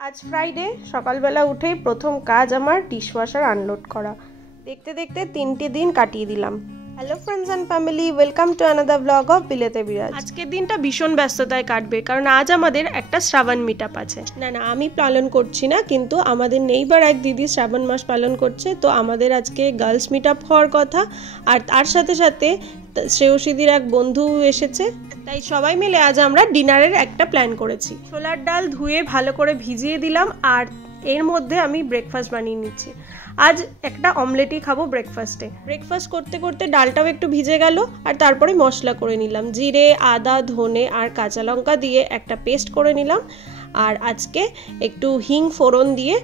आज फ्राइडे सकालबेला उठेई प्रथम काज आमार डिशवाशार आनलोड करा। देखते देखते 3टे दिन काटिए दिलाम। Hello friends and family, welcome to another blog of बिलेते बिराज। आजकेर दिनटा भीषण व्यस्तताय काटबे कारण आज आमादेर एकटा श्रावण मीटआप आछे। ना ना आमी पालन करछि ना, किन्तु आमादेर नेइबार एक दिदी श्रावण मास पालन करছে, तो आमादेर आजके गार्लस मीटआप हওয়ার কথা। আর তার সাথে সাথে শ্রেয়সীদির এক বন্ধু এসেছে, তাই সবাই মিলে আজ আমরা ডিনারের একটা প্ল্যান করেছি। ছোলার ডাল ধুয়ে ভালো করে ভিজিয়ে দিলাম আর এর মধ্যে আমি ব্রেকফাস্ট বানিয়ে নিচ্ছি। আজ একটা অমলেটই খাবো ব্রেকফাস্টে। ব্রেকফাস্ট করতে করতে ডালটাও একটু ভিজে গেল আর তারপরে মশলা করে নিলাম। জিরে, আদা, ধনে আর কাঁচা লঙ্কা দিয়ে একটা পেস্ট করে নিলাম। আর আজকে একটু হিং ফোড়ন দিয়ে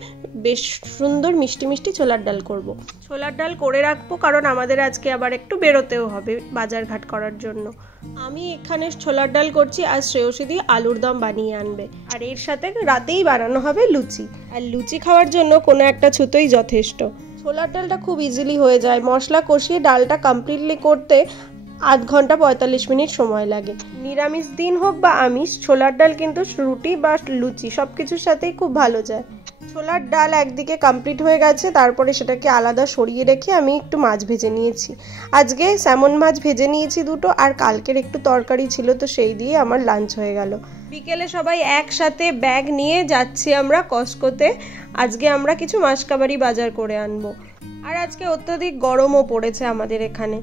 বেশ সুন্দর মিষ্টি মিষ্টি ছোলার ডাল করব। ছোলার ডাল করে রাখবো কারণ আমাদের আজকে আবার একটু বেরোতেও হবে বাজারঘাট করার জন্য। আমি এখানে ছোলার ডাল করছি, আর শ্রেয়সীদি আলুর দম বানিয়ে আনবে। আর এর সাথে রাতেই বানানো হবে লুচি। আর লুচি খাওয়ার জন্য কোনো একটা ছুতোই যথেষ্ট। ছোলার ডালটা খুব ইজিলি হয়ে যায়। মশলা কষিয়ে ডালটা কমপ্লিটলি করতে আধ ঘন্টা 45 মিনিট সময় লাগে। নিরামিষ দিন হোক বা আমিষ, ছোলার ডাল কিন্তু রুটি বা লুচি সব কিছুর সাথেই খুব ভালো যায়। ছোলার ডাল একদিকে কমপ্লিট হয়ে গেছে, তারপরে সেটাকে আলাদা সরিয়ে রেখে আমি একটু মাছ ভেজে নিয়েছি। আজকে স্যামন মাছ ভেজে নিয়েছি দুটো, আর কালকের একটু তরকারি ছিল, তো সেই দিয়ে আমার লাঞ্চ হয়ে গেল। বিকেলে সবাই একসাথে ব্যাগ নিয়ে যাচ্ছি আমরা কস্কোতে। আজকে আমরা কিছু মাসকাবারি বাজার করে আনবো। আর আজকে অত্যধিক গরমও পড়েছে আমাদের এখানে।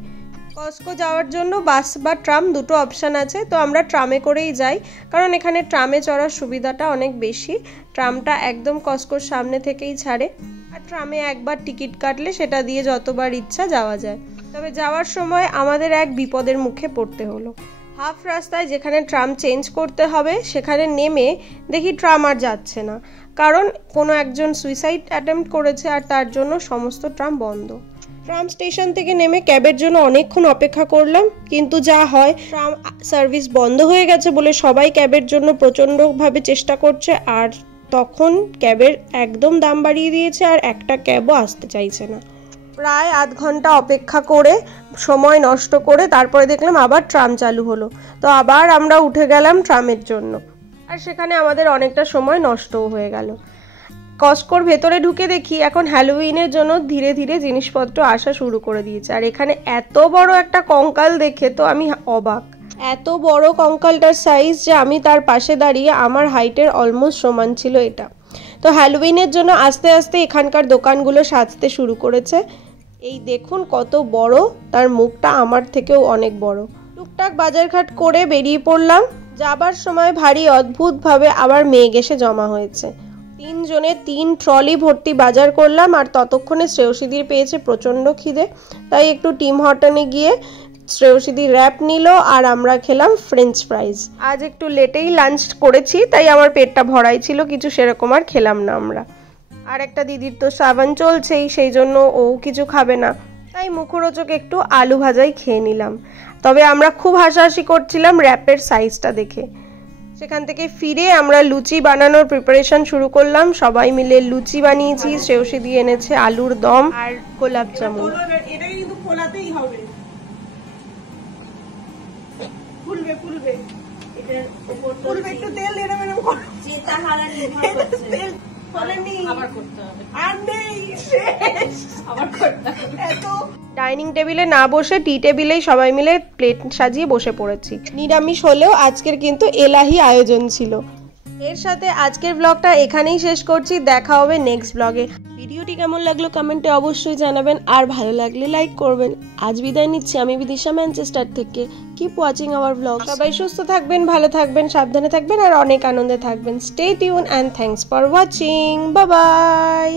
কস্কো যাওয়ার জন্য বাস বা ট্রাম দুটো অপশান আছে, তো আমরা ট্রামে করেই যাই কারণ এখানে ট্রামে চড়ার সুবিধাটা অনেক বেশি। ট্রামটা একদম কস্কোর সামনে থেকেই ছাড়ে, আর ট্রামে একবার টিকিট কাটলে সেটা দিয়ে যতবার ইচ্ছা যাওয়া যায়। তবে যাওয়ার সময় আমাদের এক বিপদের মুখে পড়তে হলো। হাফ রাস্তায় যেখানে ট্রাম চেঞ্জ করতে হবে সেখানে নেমে দেখি ট্রাম আর যাচ্ছে না, কারণ কোনো একজন সুইসাইড অ্যাটেম্প্ট করেছে আর তার জন্য সমস্ত ট্রাম বন্ধ। ট্রাম স্টেশন থেকে নেমে ক্যাবের জন্য অনেকক্ষণ অপেক্ষা করলাম, কিন্তু যা হয় ট্রাম সার্ভিস বন্ধ হয়ে গেছে বলে সবাই ক্যাবের জন্য প্রচণ্ডভাবে চেষ্টা করছে, আর তখন ক্যাবের একদম দাম বাড়িয়ে দিয়েছে আর একটা ক্যাবও আসতে চাইছে না। প্রায় আধ ঘন্টা অপেক্ষা করে সময় নষ্ট করে তারপরে দেখলাম আবার ট্রাম চালু হলো, তো আবার আমরা উঠে গেলাম ট্রামের জন্য। আর সেখানে আমাদের অনেকটা সময় নষ্টও হয়ে গেল। কস্কোর ভেতরে ঢুকে দেখি এখন হ্যালোউইনের জন্য ধীরে ধীরে জিনিসপত্র আসা শুরু করে দিয়েছে। আর এখানে এত বড় একটা কঙ্কাল দেখে তো আমি অবাক। এত বড় কঙ্কালটার সাইজ যে আমি তার পাশে দাঁড়িয়ে আমার হাইটের অলমোস্ট সমান ছিল এটা। তো হ্যালোউইনের জন্য আস্তে আস্তে এখানকার দোকানগুলো সাজতে শুরু করেছে। এই দেখুন কত বড়, তার মুখটা আমার থেকেও অনেক বড়। টুকটাক বাজারঘাট করে বেরিয়ে পড়লাম। যাবার সময় ভারী অদ্ভুতভাবে আবার মেঘ এসে জমা হয়েছে। 3 জনে 3 ট্রলি ভর্তি বাজার করলাম, আর ততক্ষণে শ্রেয়সীদির পেয়েছে প্রচণ্ড খিদে, তাই একটু টিম হর্টনে গিয়ে শ্রেয়সীদি র্যাপ নিল আর আমরা খেলাম ফ্রেঞ্চ ফ্রাইজ। আজ একটু লেটেই লাঞ্চ করেছি, তাই আমার পেটটা ভরাই ছিল, কিছু সেরকম আর খেলাম না আমরা। আর একটা দিদির তো শ্রাবণ চলছেই, সেই জন্য ও কিছু খাবে না, তাই মুখরোচক একটু আলু ভাজাই খেয়ে নিলাম। তবে আমরা খুব হাসাহাসি করছিলাম র্যাপের সাইজটা দেখে। সেখান থেকে ফিরে আমরা লুচি বানানোর প্রিপারেশন শুরু করলাম। সবাই মিলে লুচি বানিয়েছি। শ্রেয়সীদি এনেছে আলুর দম আর গোলাপ জামুন। এটা কিন্তু ফোলাতেই হবে, ফুলবে ফুলবে। এটার উপর ফুলবে, একটু তেল এরকম এরকম করো, যেটা হালা নির্ভর করছে। তেল ফলেনি, আবার করতে হবে। আর নেই, শেষ, আবার করতে হবে। এত ডাইনিং টেবিলে না বসে টি টেবিলেই সবাই মিলে প্লেট সাজিয়ে বসে পড়েছি। নিরামিষ হলেও আজকের কিন্তু এলাহি আয়োজন ছিল। এর সাথে আজকের ব্লগটা এখানেই শেষ করছি। দেখা হবে নেক্সট ব্লগে। ভিডিওটি কেমন লাগলো কমেন্টে অবশ্যই জানাবেন, আর ভালো লাগলে লাইক করবেন। আজ বিদায় নিচ্ছি আমি বিদিশা ম্যানচেস্টার থেকে। Keep watching hour blog. সবাই সুস্থ থাকবেন, ভালো থাকবেন, সাবধানে থাকবেন আর অনেক আনন্দে থাকবেন। Stay tune and thanks for watching. Bye bye.